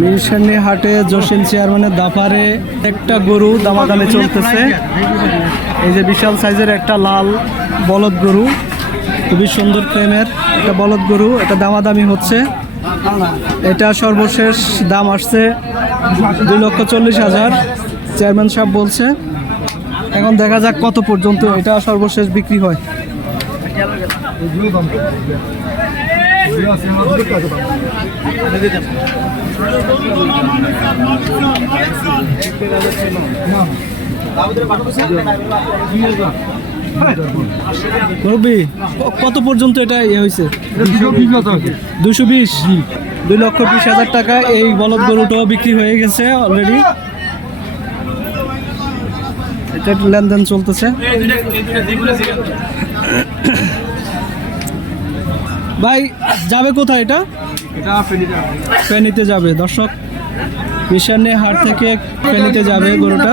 মিরসানি হাটে জসিম চেয়ারম্যানের দাফারে একটা গরু দামাদামি চলতেছে। এই যে বিশাল সাইজের একটা লাল বলদ গরু, খুবই সুন্দর ফ্রেমের একটা বলদ গরু, এটা দামাদামি হচ্ছে। এটা সর্বশেষ দাম আসছে 2,40,000 চেয়ারম্যান সাহেব বলছে। এখন দেখা যাক কত পর্যন্ত এটা সর্বশেষ বিক্রি হয়। রবি কত পর্যন্ত এটা হয়েছে? 220, 2,20,000 টাকা এই বলদ গরুটাও বিক্রি হয়ে গেছে অলরেডি। এটা লেনদেন চলতেছে। ভাই যাবে কোথায় এটা? ফেনীতে যাবে দর্শক, মিরসানি হাট থেকে ফেনীতে যাবে গরুটা।